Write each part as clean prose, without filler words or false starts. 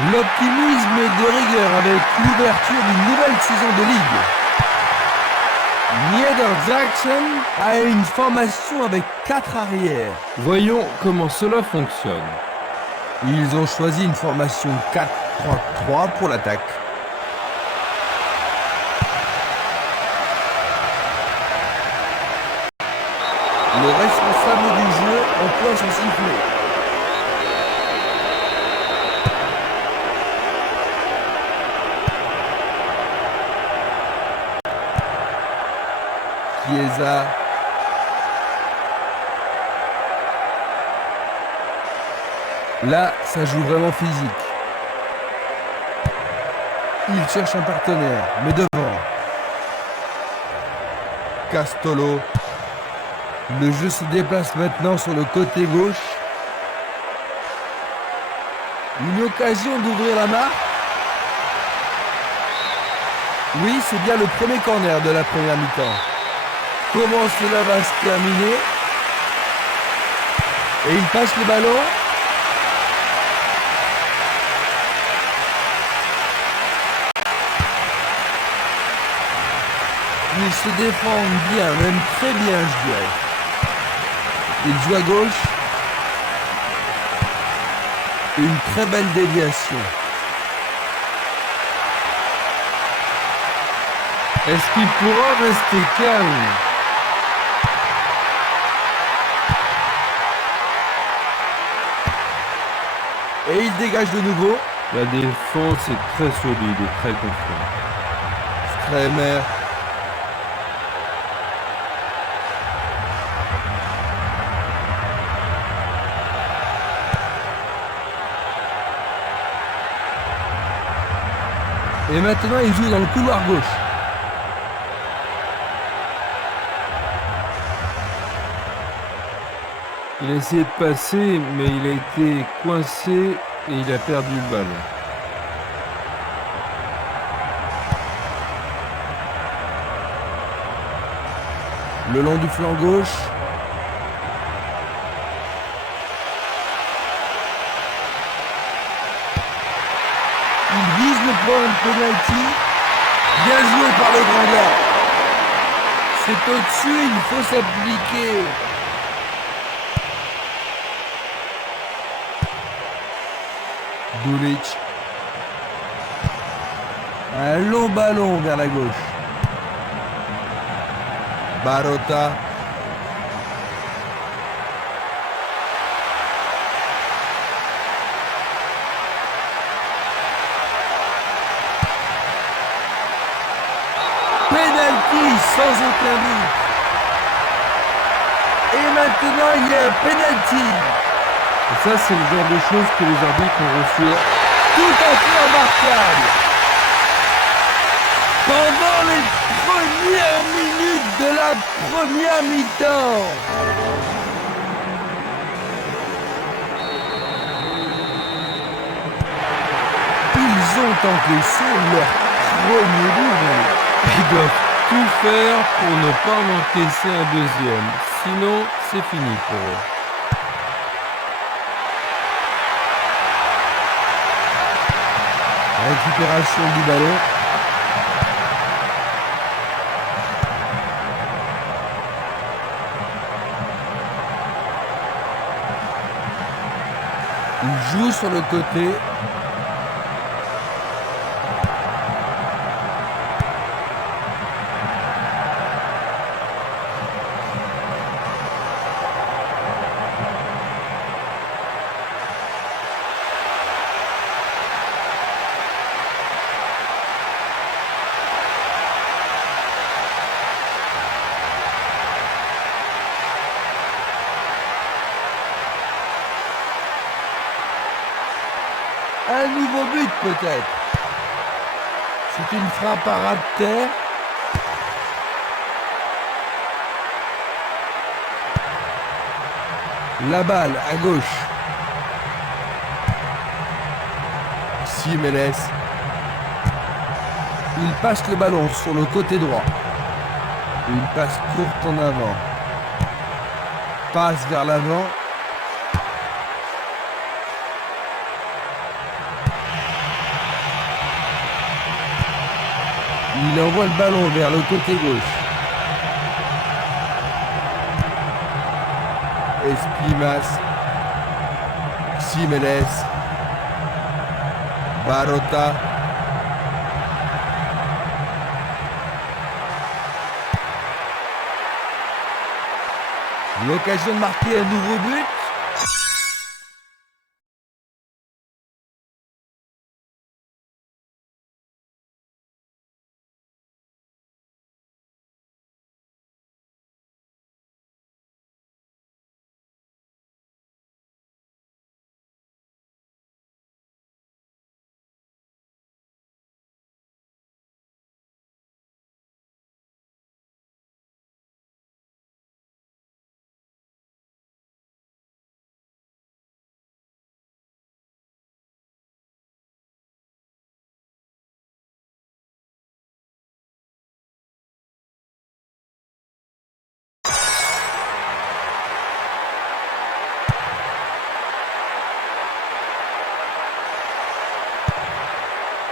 L'optimisme est de rigueur avec l'ouverture d'une nouvelle saison de ligue. Niedersachsen a une formation avec 4 arrières. Voyons comment cela fonctionne. Ils ont choisi une formation 4-3-3 pour l'attaque. Le responsable du jeu emploie son sifflet. Chiesa. Là, ça joue vraiment physique. Il cherche un partenaire, mais devant. Castolo. Le jeu se déplace maintenant sur le côté gauche. Une occasion d'ouvrir la marque. Oui, c'est bien le premier corner de la première mi-temps. Comment cela va se terminer? Et il passe le ballon. Ils se défendent bien, même très bien, je dirais. Il joue à gauche. Une très belle déviation. Est-ce qu'il pourra rester calme? Et il dégage de nouveau. La défense est très solide et très confiante. Stremer. Et maintenant, il joue dans le couloir gauche. Il a essayé de passer, mais il a été coincé et il a perdu le ballon. Le long du flanc gauche. Il vise le point de penalty. Bien joué par le grand gars. C'est au-dessus, il faut s'appliquer. Dulic. Un long ballon vers la gauche. Barota. Penalty sans aucun doute. Et maintenant il y a un penalty. Et ça, c'est le genre de choses que les arbitres ont reçu. Tout à fait remarquable. Pendant les premières minutes de la première mi-temps. Ils ont encaissé leur premier but. Ils doivent tout faire pour ne pas en encaisser un deuxième. Sinon, c'est fini pour eux. Récupération du ballon. Il joue sur le côté. Un nouveau but peut-être. C'est une frappe à ras de terre. La balle à gauche. Jiménez. Il passe le ballon sur le côté droit. Une passe courte en avant. Passe vers l'avant. Il envoie le ballon vers le côté gauche. Esprimas. Jiménez. Barota. L'occasion de marquer un nouveau but.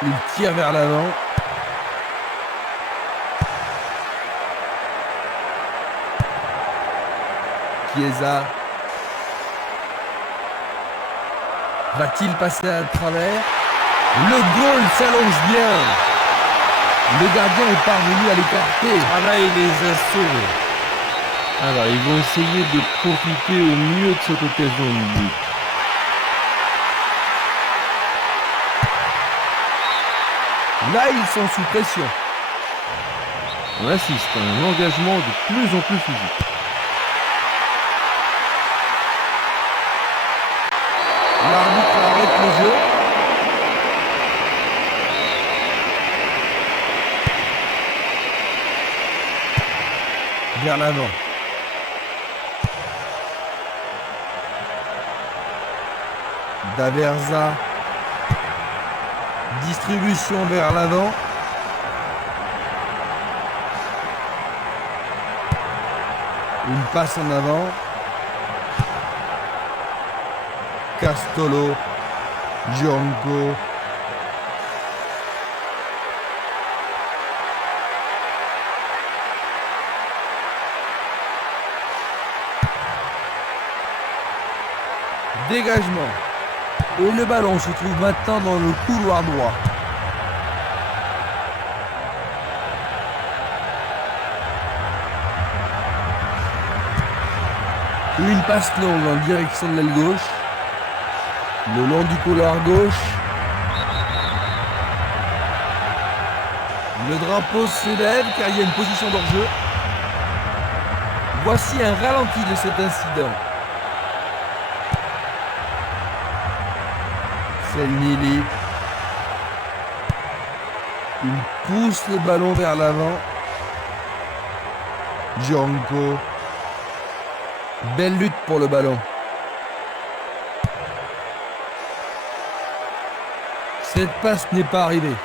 Il tire vers l'avant. Chiesa. Va-t-il passer à travers? Le goal s'allonge bien. Le gardien est parvenu à l'écarter. Ah là, il les a sauvés. Alors, ils vont essayer de profiter au mieux de cette occasion de but. Là, ils sont sous pression. On assiste à un engagement de plus en plus physique. L'arbitre arrête le jeu. Vers l'avant. Daversa. Distribution vers l'avant. Une passe en avant. Castolo. Gianco. Dégagement. Et le ballon se trouve maintenant dans le couloir droit. Une passe longue en direction de l'aile gauche. Le long du couloir gauche. Le drapeau se lève car il y a une position d'hors-jeu. Voici un ralenti de cet incident. Selnili. Il pousse le ballon vers l'avant. Gianco. Belle lutte pour le ballon. Cette passe n'est pas arrivée.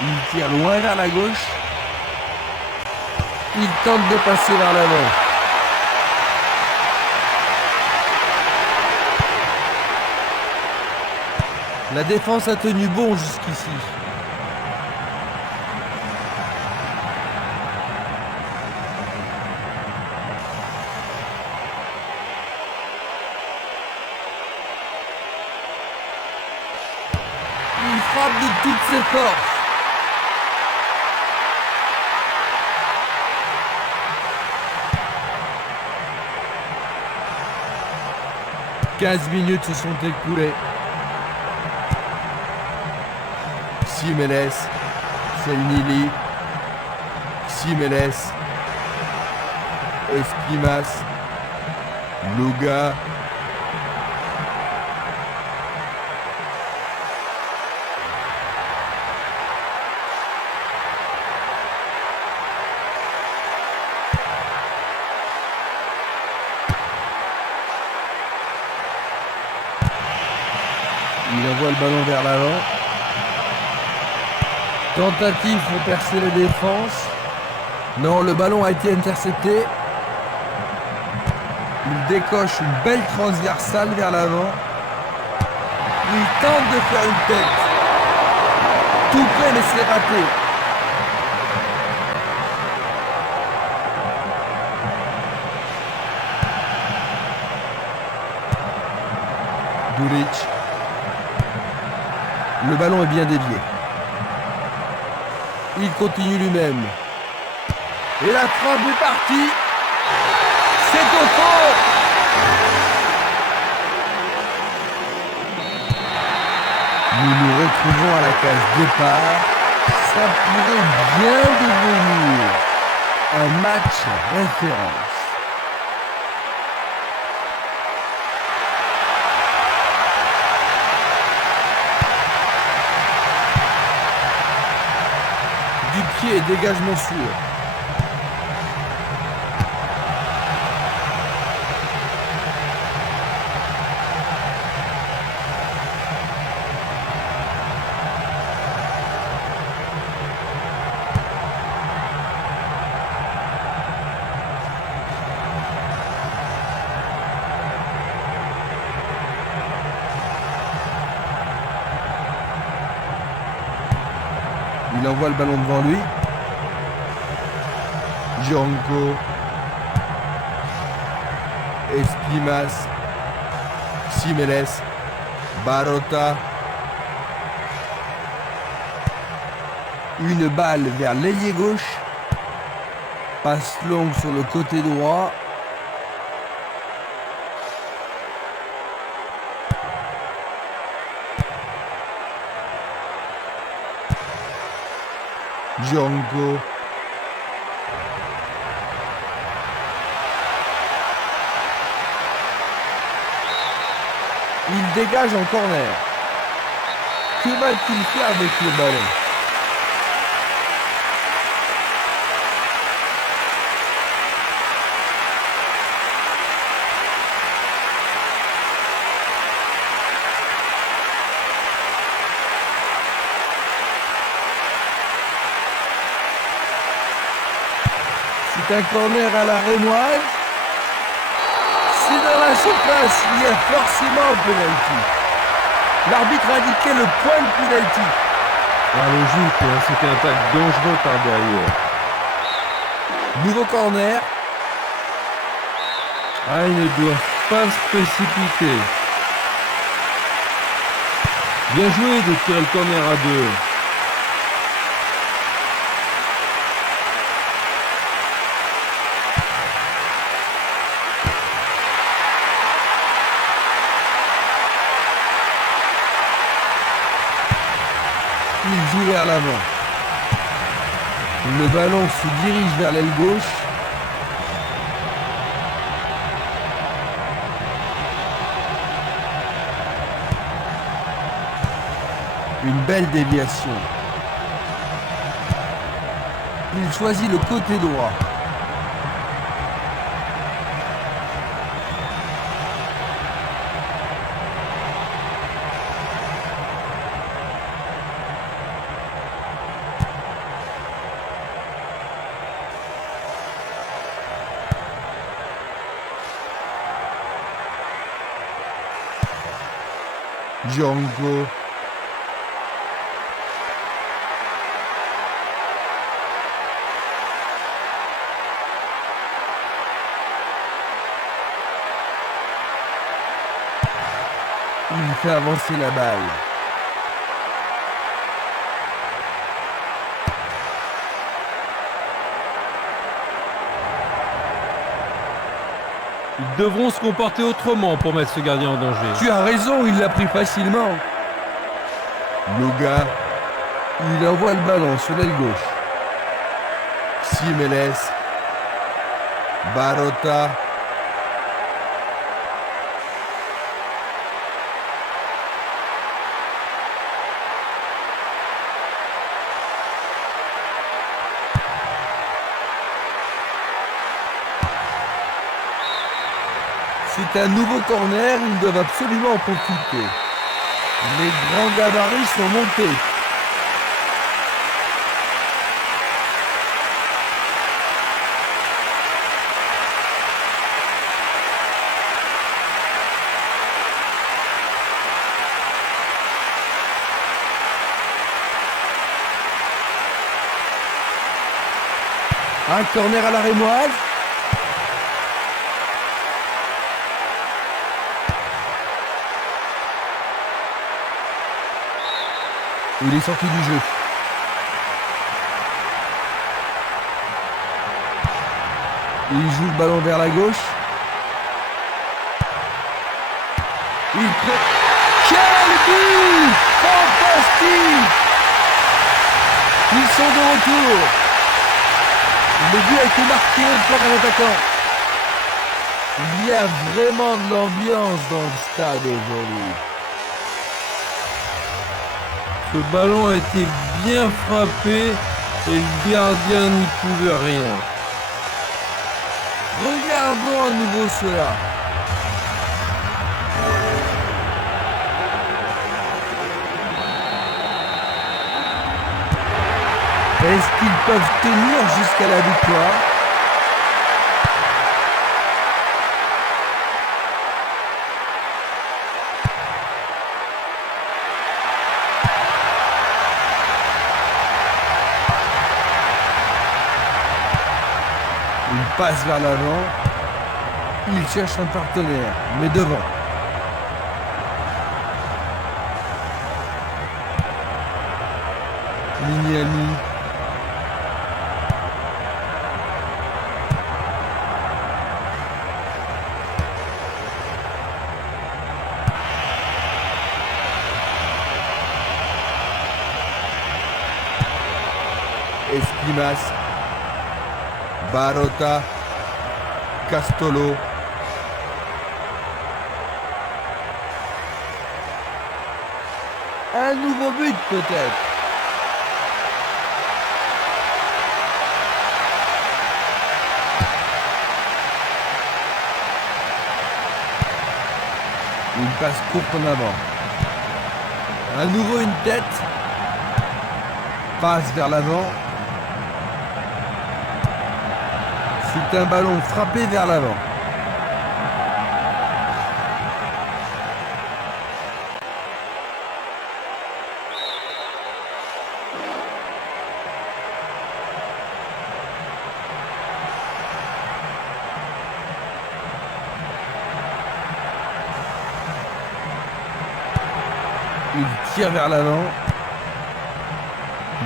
Il tire loin vers la gauche. Il tente de passer vers l'avant. La défense a tenu bon jusqu'ici. Il frappe de toutes ses forces. « 15 minutes se sont écoulées. Jiménez, Selnili, Jiménez, Esprimas, Luga, il envoie le ballon vers l'avant. Tentative pour percer la défense. Non, le ballon a été intercepté. Il décoche une belle transversale vers l'avant. Il tente de faire une tête. Tout près, mais c'est raté. Dulic. Le ballon est bien dévié. Il continue lui-même. Et la frappe est partie. C'est au fond. Nous nous retrouvons à la case départ. Ça pourrait bien devenir un match référence. Du pied, dégagement sûr. Il envoie le ballon devant lui. Gianco. Espimas. Simeles. Barota. Une balle vers l'ailier gauche. Passe longue sur le côté droit. Gianco. Il dégage en corner. Que va-t-il faire avec le ballon? C'est un corner à la rémoise. C'est dans la surface, il y a forcément un penalty. L'arbitre a indiqué le point de penalty. La logique, hein, c'était un tacle dangereux par derrière. Nouveau corner. Ah, il ne doit pas se précipiter. Bien joué de tirer le corner à deux. Il joue vers l'avant. Le ballon se dirige vers l'aile gauche. Une belle déviation. Il choisit le côté droit. Gianco. Il fait avancer la balle. Ils devront se comporter autrement pour mettre ce gardien en danger. Tu as raison, il l'a pris facilement. Loga, il envoie le ballon sur l'aile gauche. Simeles. Barota. C'est un nouveau corner, ils doivent absolument en profiter. Les grands gabarits sont montés. Un corner à la rémoise. Il est sorti du jeu. Il joue le ballon vers la gauche. Quel but! Fantastique! Ils sont de retour. Le but a été marqué par un attaquant. Il y a vraiment de l'ambiance dans le stade aujourd'hui. Ce ballon a été bien frappé et le gardien n'y pouvait rien. Regardons à nouveau cela. Est-ce qu'ils peuvent tenir jusqu'à la victoire? Il passe vers l'avant. Il cherche un partenaire, mais devant. Mignani. Esquimas, Barota, Castolo. Un nouveau but peut-être. Une passe courte en avant. À nouveau une tête. Passe vers l'avant. C'est un ballon frappé vers l'avant. Il tire vers l'avant.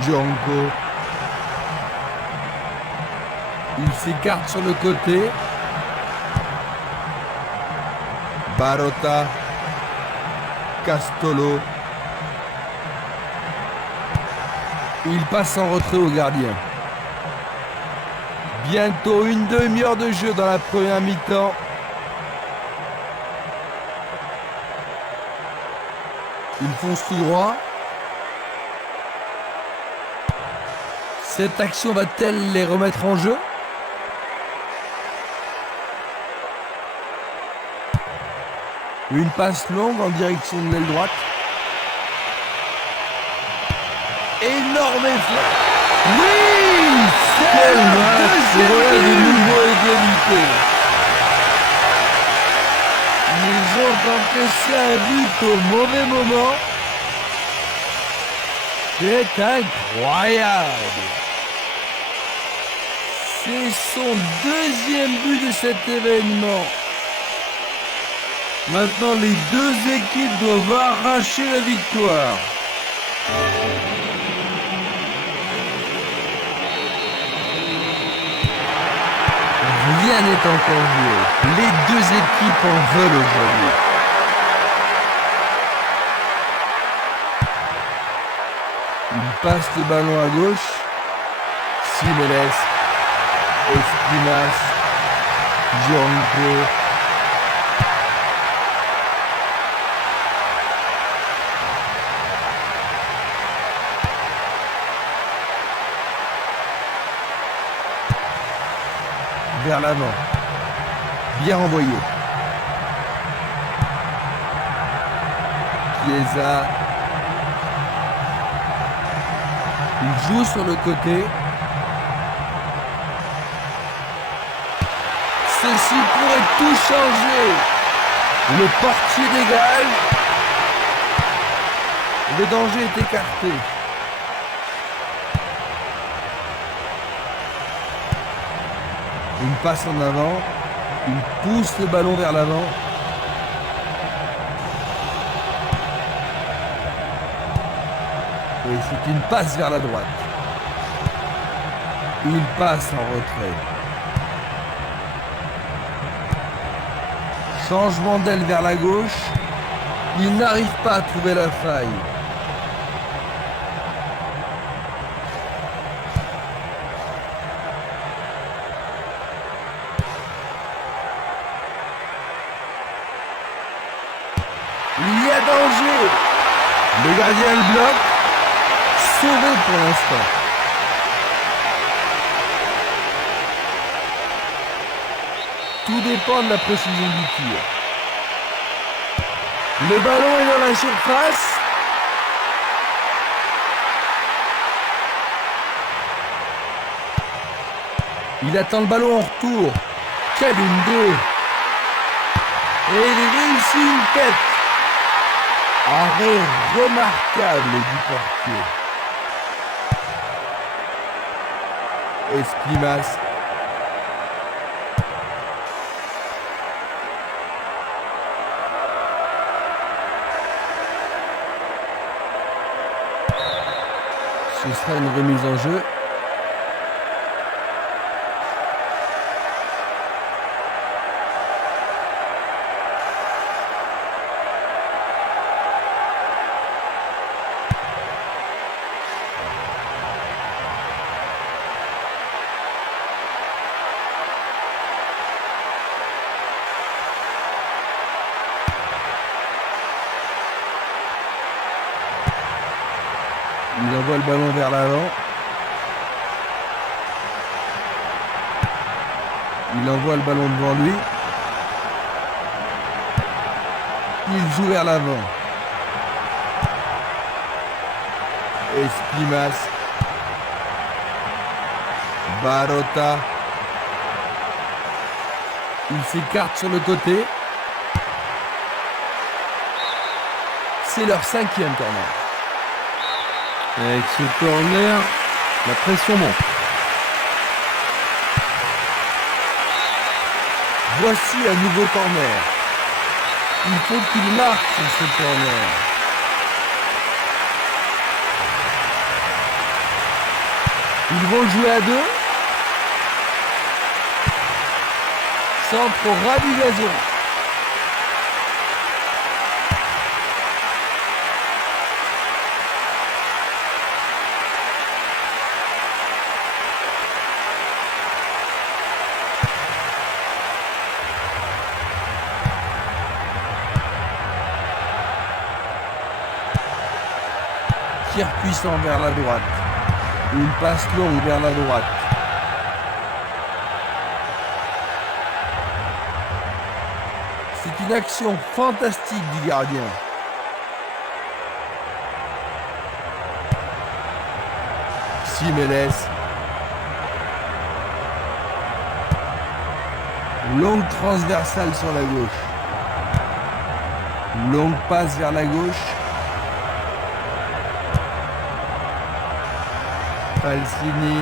Django. Il s'écarte sur le côté. Barota. Castolo. Il passe en retrait au gardien. Bientôt une demi-heure de jeu dans la première mi-temps. Ils foncent tout droit. Cette action va-t-elle les remettre en jeu? Une passe longue en direction de l'aile droite. Énorme effet. Oui! C'est le deuxième but. De nouveau égalité. Ils ont encaissé un but au mauvais moment. C'est incroyable. C'est son deuxième but de cet événement. Maintenant, les deux équipes doivent arracher la victoire. Rien n'est encore joué. Les deux équipes en veulent aujourd'hui. Il passe le ballon à gauche. Simeles. Esquimas. Django. Vers l'avant. Bien envoyé. Chiesa. Il joue sur le côté. Ceci pourrait tout changer. Le portier dégage. Le danger est écarté. Une passe en avant. Il pousse le ballon vers l'avant. Et c'est une passe vers la droite. Il passe en retrait. Changement d'aile vers la gauche. Il n'arrive pas à trouver la faille. Il y a danger. Le gardien le bloque. Sauvé pour l'instant. Tout dépend de la précision du tir. Le ballon est dans la surface. Il attend le ballon en retour. Quelle une deux. Et il réussit une tête. Arrêt remarquable du portier. Esquimas. Ce sera une remise en jeu. Il envoie le ballon vers l'avant. Il envoie le ballon devant lui. Il joue vers l'avant. Esquimas. Barota. Il s'écarte sur le côté. C'est leur 5e corner. Avec ce corner, la pression monte. Voici un nouveau corner. Il faut qu'il marque sur ce corner. Ils vont jouer à deux. Centre au ras du gazon. Tir puissant vers la droite. Une passe longue vers la droite. C'est une action fantastique du gardien. Jiménez. Longue transversale sur la gauche. Longue passe vers la gauche. Falsini.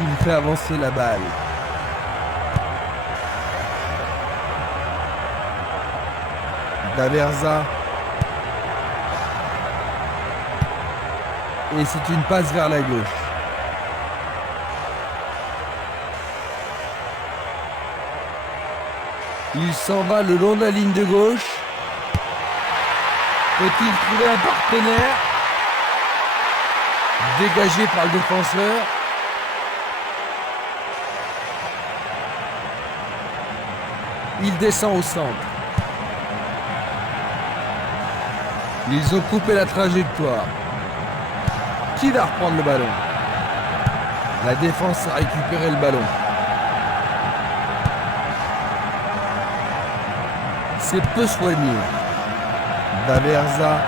Il fait avancer la balle. Daversa. Et c'est une passe vers la gauche. Il s'en va le long de la ligne de gauche. Peut-il trouver un partenaire? Dégagé par le défenseur. Il descend au centre. Ils ont coupé la trajectoire. Qui va reprendre le ballon? La défense a récupéré le ballon. C'est peu soigné. Daversa.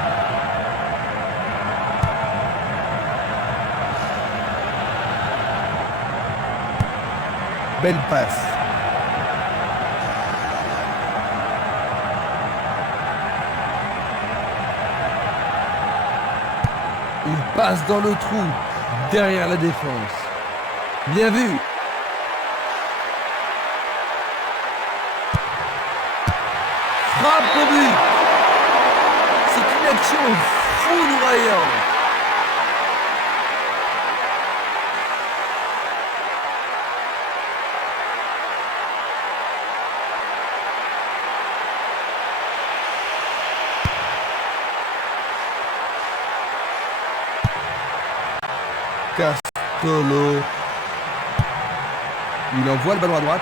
Belle passe. Il passe dans le trou. derrière la défense. Bien vu. Frappe au but. C'est une action foudroyante. Castolo. Il envoie le ballon à droite.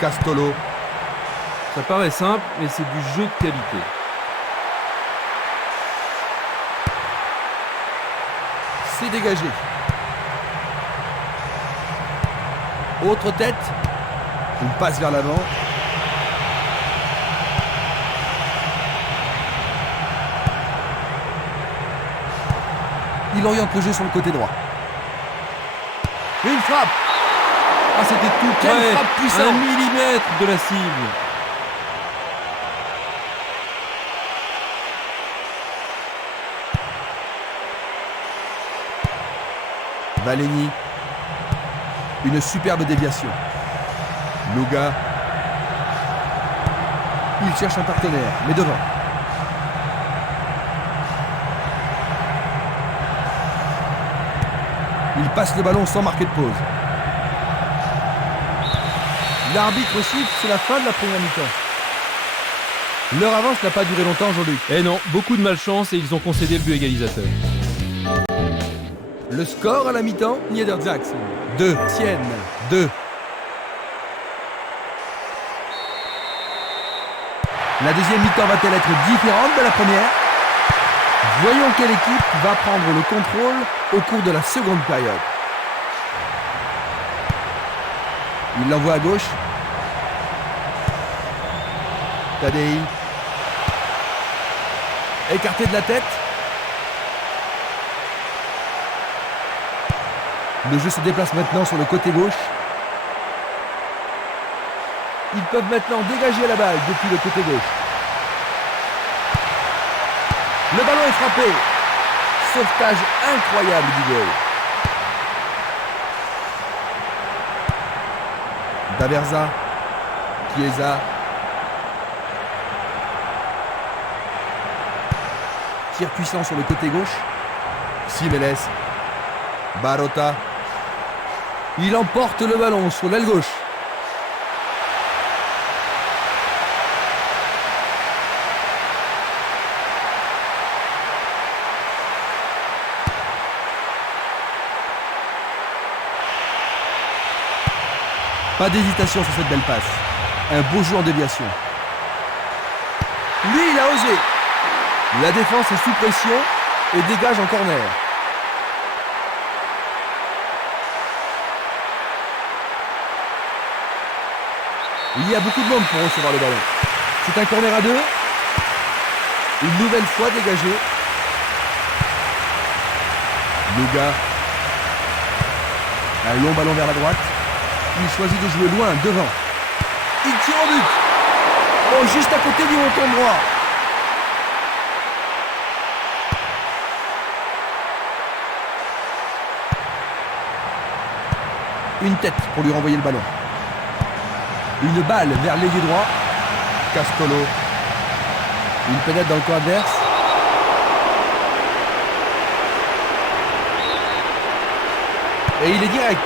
Castolo. Ça paraît simple, mais c'est du jeu de qualité. C'est dégagé. Autre tête. Une passe vers l'avant. Il oriente le jeu sur le côté droit. Une frappe. Ah, c'était tout. Quelle frappe puissante. 1 millimètre de la cible. Valeni. Une superbe déviation. Luga. Il cherche un partenaire, mais devant. Il passe le ballon sans marquer de pause. L'arbitre siffle, c'est la fin de la première mi-temps. Leur avance n'a pas duré longtemps, Jean-Luc. Eh non, beaucoup de malchance et ils ont concédé le but égalisateur. Le score à la mi-temps, Niedersachsen 2, Sienne 2. La deuxième mi-temps va-t-elle être différente de la première? Voyons quelle équipe va prendre le contrôle au cours de la seconde période. Il l'envoie à gauche. Tadei. Écarté de la tête. Le jeu se déplace maintenant sur le côté gauche. Ils peuvent maintenant dégager la balle depuis le côté gauche. Le ballon est frappé. Sauvetage incroyable du goal. Daversa. Chiesa. Tir puissant sur le côté gauche. Simeles. Barota. Il emporte le ballon sur l'aile gauche. Pas d'hésitation sur cette belle passe. Un beau jeu en déviation. Lui, il a osé. La défense est sous pression et dégage en corner. Il y a beaucoup de monde pour recevoir le ballon. C'est un corner à 2. Une nouvelle fois dégagé. Luga. Un long ballon vers la droite. Il choisit de jouer loin, devant. Il tire au but. Oh, juste à côté du rond droit. Une tête pour lui renvoyer le ballon. Une balle vers l'ailier droit. Castolo. Il pénètre dans le camp adverse. Et il est direct.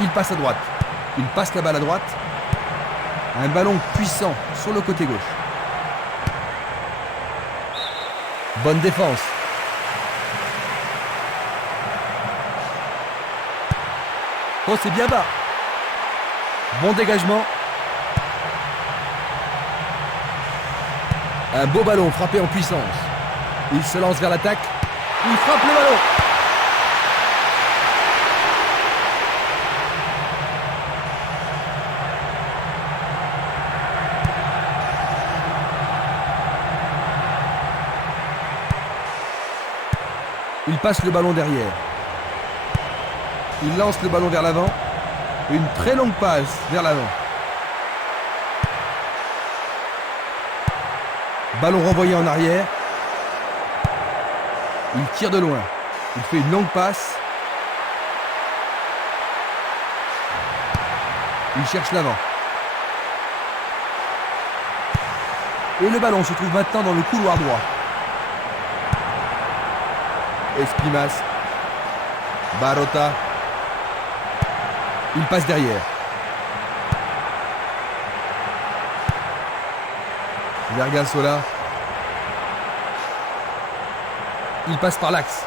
Il passe à droite. Il passe la balle à droite. Un ballon puissant sur le côté gauche. Bonne défense. Oh, c'est bien bas. Bon dégagement. Un beau ballon frappé en puissance. Il se lance vers l'attaque. Il frappe le ballon. Il passe le ballon derrière. Il lance le ballon vers l'avant. Une très longue passe vers l'avant. Ballon renvoyé en arrière. Il tire de loin. Il fait une longue passe. Il cherche l'avant. Et le ballon se trouve maintenant dans le couloir droit. Espimas. Barota. Il passe derrière. Vergasola. Il passe par l'axe.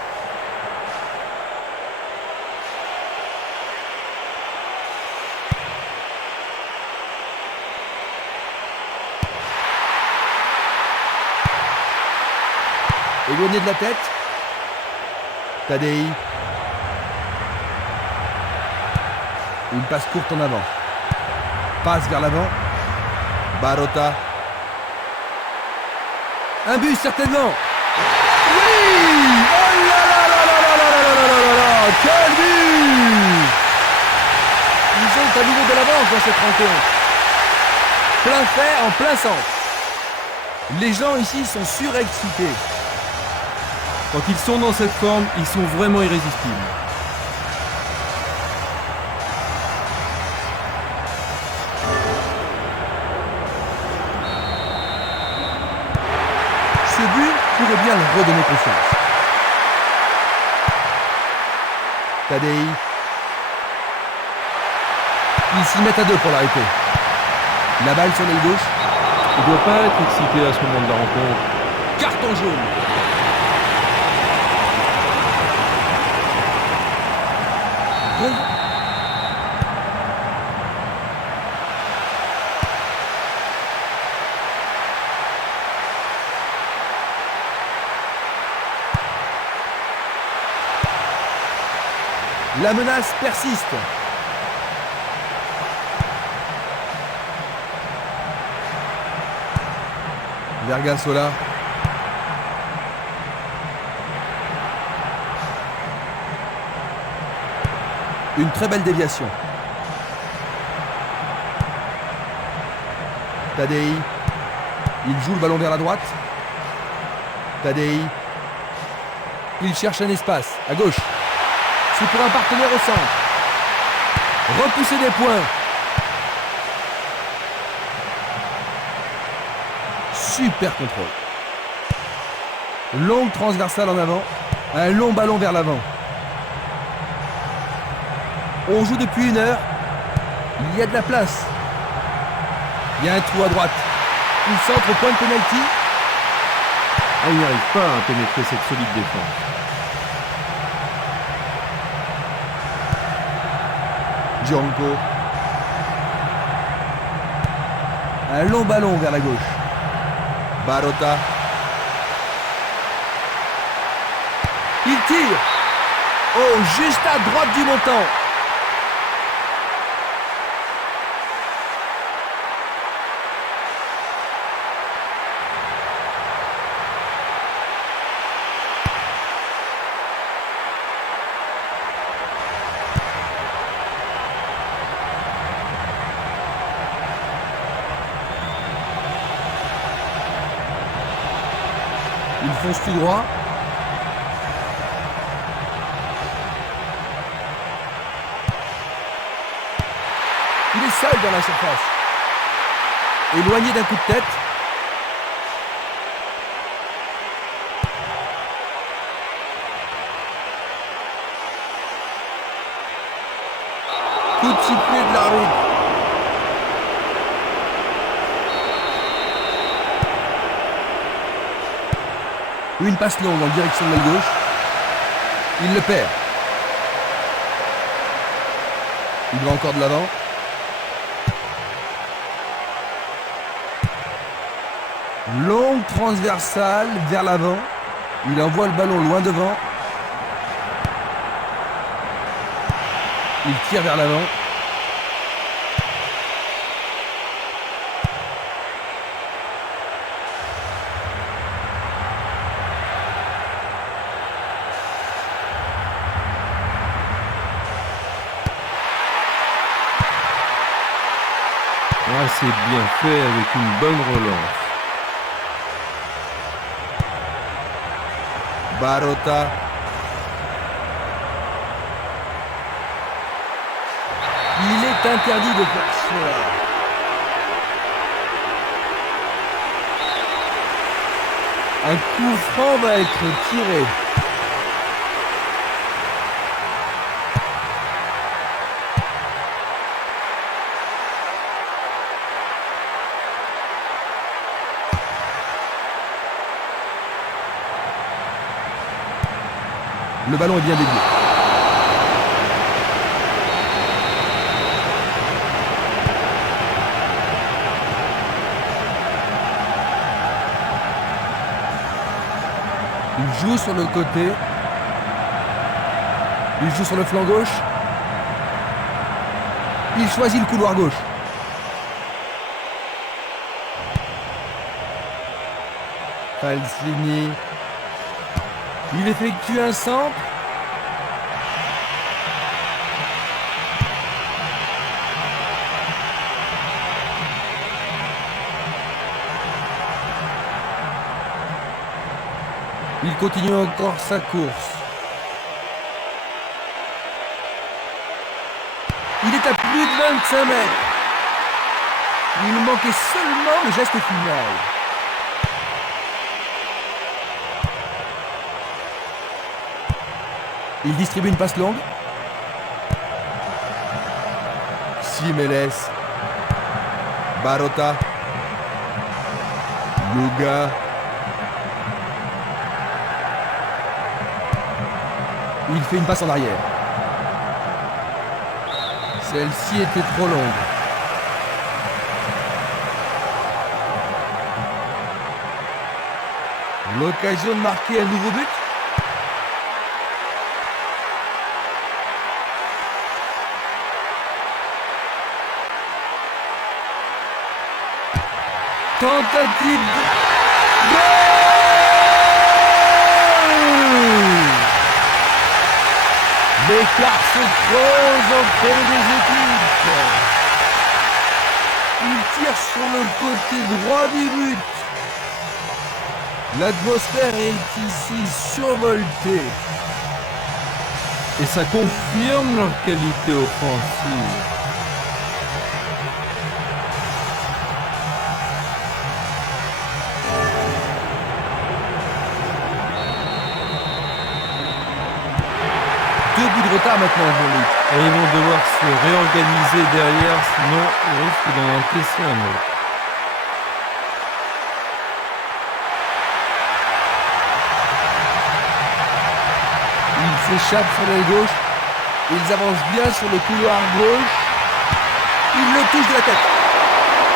Éloigné de la tête. Tadei. Une passe courte en avant. Passe vers l'avant. Barota. Un but certainement. Oui! Oh là là là là là là là là là là! Quel but! Ils ont à nouveau de l'avance dans cette rencontre. Plein fer en plein centre. Les gens ici sont surexcités. Quand ils sont dans cette forme, ils sont vraiment irrésistibles. Ce but pourrait bien leur redonner confiance. Tadei. Ils s'y mettent à deux pour l'arrêter. La balle sur l'aile gauche. Il ne doit pas être excité à ce moment de la rencontre. Carton jaune. La menace persiste. Vergasola. Une très belle déviation. Tadei. Il joue le ballon vers la droite. Tadei. Il cherche un espace à gauche. C'est pour un partenaire au centre. Repousser des points. Super contrôle. Longue transversale en avant. Un long ballon vers l'avant. On joue depuis 1 heure. Il y a de la place. Il y a un trou à droite. Il centre au point de pénalty. Ah, il n'arrive pas à pénétrer cette solide défense. Django. Un long ballon vers la gauche. Barota. Il tire. Oh, juste à droite du montant. Il fonce tout droit. Il est seul dans la surface. Éloigné d'un coup de tête. Coup de sifflet de l'arbitre. Une passe longue en direction de l'aile gauche. Il le perd. Il va encore de l'avant. Longue transversale vers l'avant. Il envoie le ballon loin devant. Il tire vers l'avant. c'est bien fait avec une bonne relance. Barota. Il est interdit de faire cela. Un coup franc va être tiré. Le ballon est bien dévié. Il joue sur le côté. Il joue sur le flanc gauche. Il choisit le couloir gauche. Falsini. Il effectue un centre. Il continue encore sa course. Il est à plus de 25 mètres. Il manquait seulement le geste final. Il distribue une passe longue. Simeles. Barota. Luga. Il fait une passe en arrière. Celle-ci était trop longue. L'occasion de marquer un nouveau but. Tentative de... L'écart se creuse entre les deux équipes. Il tire sur le côté droit du but. L'atmosphère est ici survoltée. Et ça confirme leur qualité offensive. Deux buts de retard maintenant, Jean-Luc. Et ils vont devoir se réorganiser derrière, sinon ils risquent d'en encaisser un autre. Ils s'échappent sur l'aile gauche. Ils avancent bien sur le couloir gauche. Ils le touchent de la tête.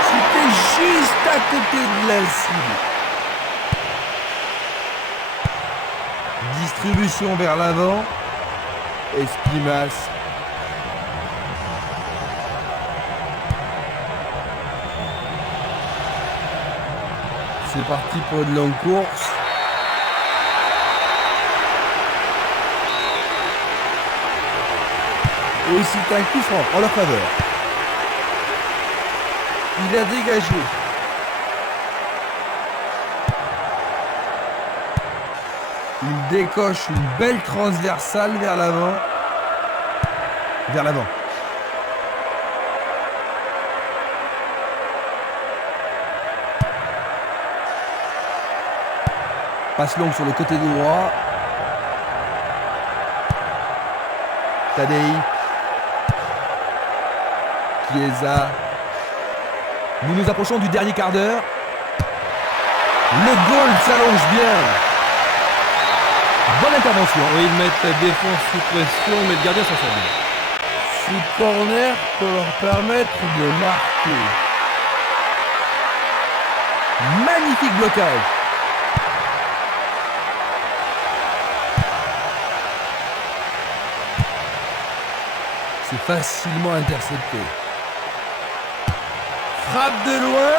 C'était juste à côté de la cible. Distribution vers l'avant. Esquimas. C'est parti pour une longue course. Et c'est un coup franc en leur faveur. Il a dégagé. Il décoche une belle transversale vers l'avant. Vers l'avant. Passe longue sur le côté droit. Tadei. Chiesa. Nous nous approchons du dernier quart d'heure. Le goal s'allonge bien. Bonne intervention. Oui, ils mettent la défense sous pression, mais le gardien s'en sort bien. Ce corner peut leur permettre de marquer. Magnifique blocage. C'est facilement intercepté. Frappe de loin.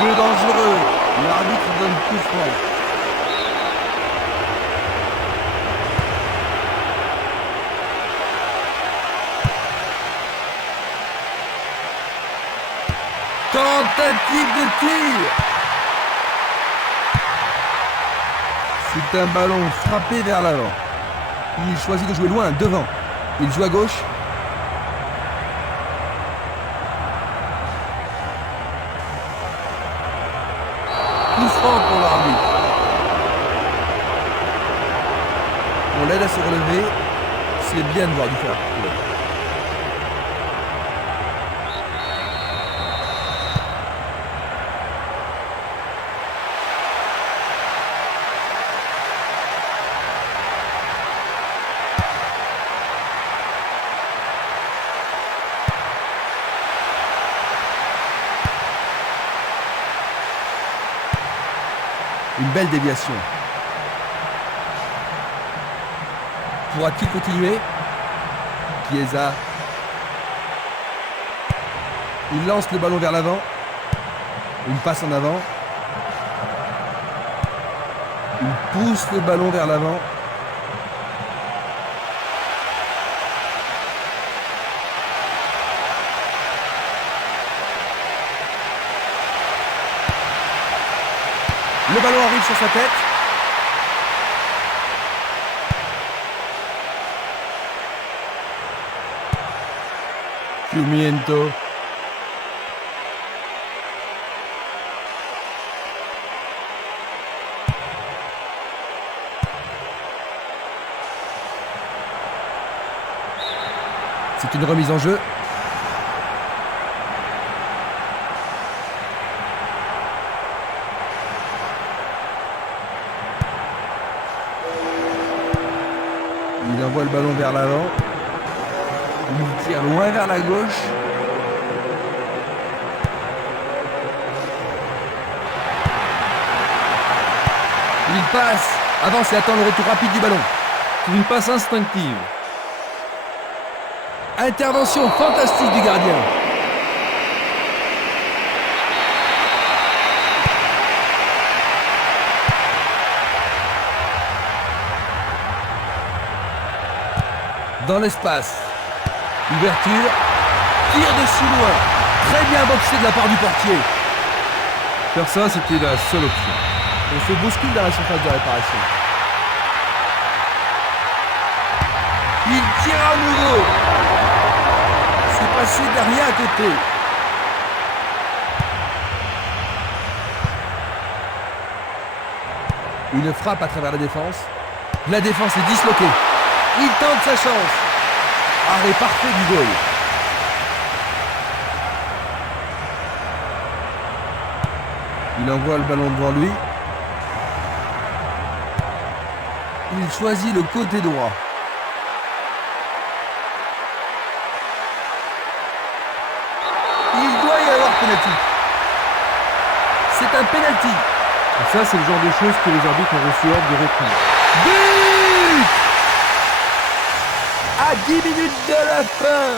Jeu dangereux. L'arbitre donne coup franc. Tentative de tir. C'est un ballon frappé vers l'avant. Il choisit de jouer loin, devant. Il joue à gauche. Coup franc pour l'arbitre. On l'aide à se relever. C'est bien de voir du faire. Une belle déviation. Pourra-t-il continuer? Chiesa. Il lance le ballon vers l'avant. Une passe en avant. Il pousse le ballon vers l'avant. Le ballon arrive sur sa tête. Pimiento. C'est une remise en jeu. Il envoie le ballon vers l'avant. Il tire loin vers la gauche. Il passe. Avance et attend le retour rapide du ballon. C'est une passe instinctive. Intervention fantastique du gardien. Dans l'espace. Ouverture. Tir de si loin. Très bien boxé de la part du portier. Faire ça, c'était la seule option. On se bouscule dans la surface de réparation. Il tire à nouveau. C'est passé derrière à côté. Une frappe à travers la défense. La défense est disloquée. Il tente sa chance. Arrêt parfait du goal. Il envoie le ballon devant lui. Il choisit le côté droit. Il doit y avoir penalty. C'est un penalty. Et ça, c'est le genre de choses que les arbitres ont reçu ordre de reprendre. But! À 10 minutes de la fin.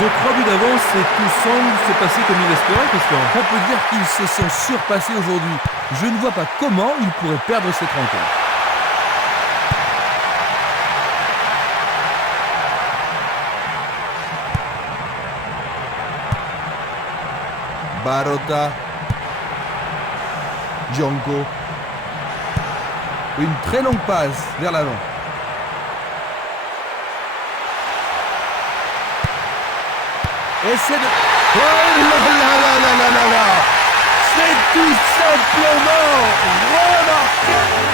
Ils ont 3 buts d'avance et tout semble se passer comme ils l'espéraient, Christian. On peut dire qu'ils se sont surpassés aujourd'hui. Je ne vois pas comment ils pourraient perdre cette rencontre. Barota. Django. Une très longue passe vers l'avant. Essaie de... Oh là là là là là là là! C'est tout simplement remarquable!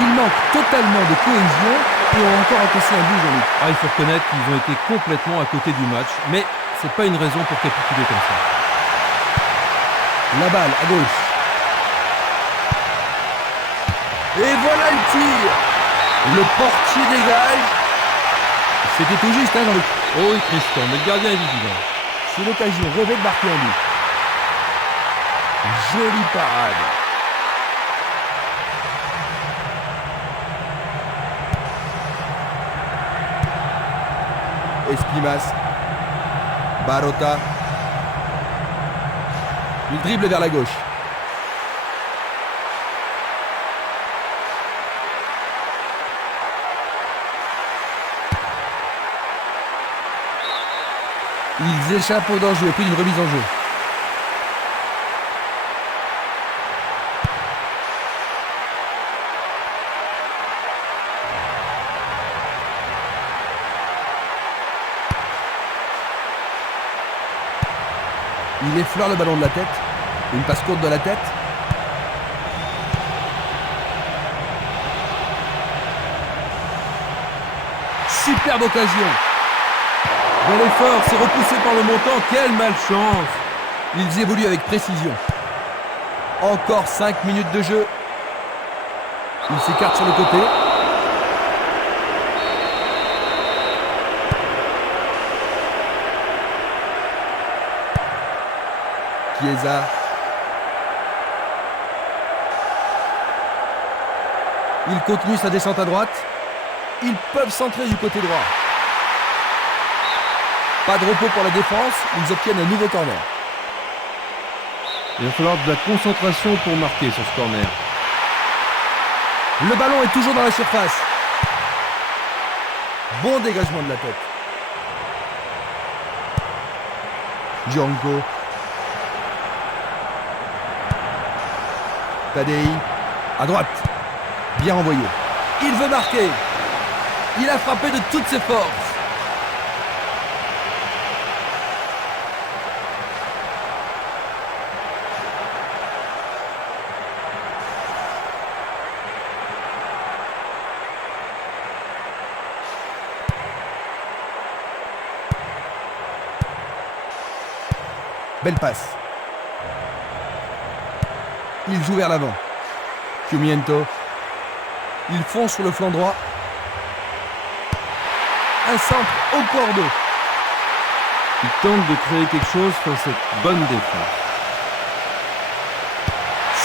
Il manque totalement de cohésion et ont encore encaissé un but, Jean-Luc. Ah, il faut reconnaître qu'ils ont été complètement à côté du match, mais c'est pas une raison pour capituler comme ça. La balle à gauche. Et voilà le tir! Le portier dégage. C'était tout juste, hein, Jean-Luc. Oh oui, Christian, mais le gardien est vigilant. C'est l'occasion rêvée de marquer un but. Jolie parade. Espimas. Barota. Il dribble vers la gauche. Ils échappent au danger au prix d'une remise en jeu. Il effleure le ballon de la tête. Une passe courte de la tête. Superbe occasion. Bel effort, c'est repoussé par le montant. Quelle malchance. Ils évoluent avec précision. Encore 5 minutes de jeu. Il s'écarte sur le côté. Chiesa. Il continue sa descente à droite. Ils peuvent centrer du côté droit. Pas de repos pour la défense. Ils obtiennent un nouveau corner. Il va falloir de la concentration pour marquer sur ce corner. Le ballon est toujours dans la surface. Bon dégagement de la tête. Django. Tadei. À droite. Bien envoyé. Il veut marquer. Il a frappé de toutes ses forces. Belle passe. Il joue vers l'avant. Cumiento. Il fonce sur le flanc droit. Un centre au cordeau. Il tente de créer quelque chose sur cette bonne défense.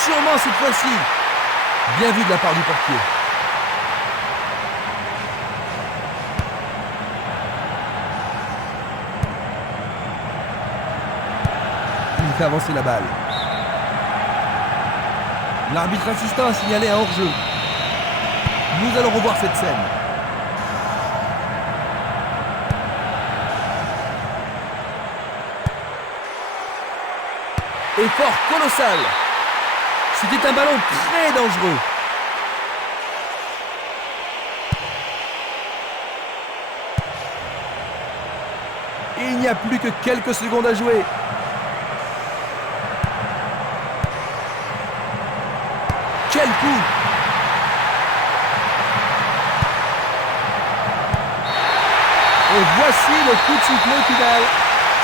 Sûrement cette fois-ci. Bien vu de la part du portier. Il fait avancer la balle. L'arbitre assistant a signalé un hors-jeu. Nous allons revoir cette scène. Effort colossal. C'était un ballon très dangereux. Et il n'y a plus que quelques secondes à jouer. Quel coup! Et voici le coup de sifflet final.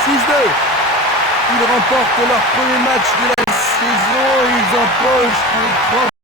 6-2. Ils remportent leur premier match de la saison et ils empochent les 3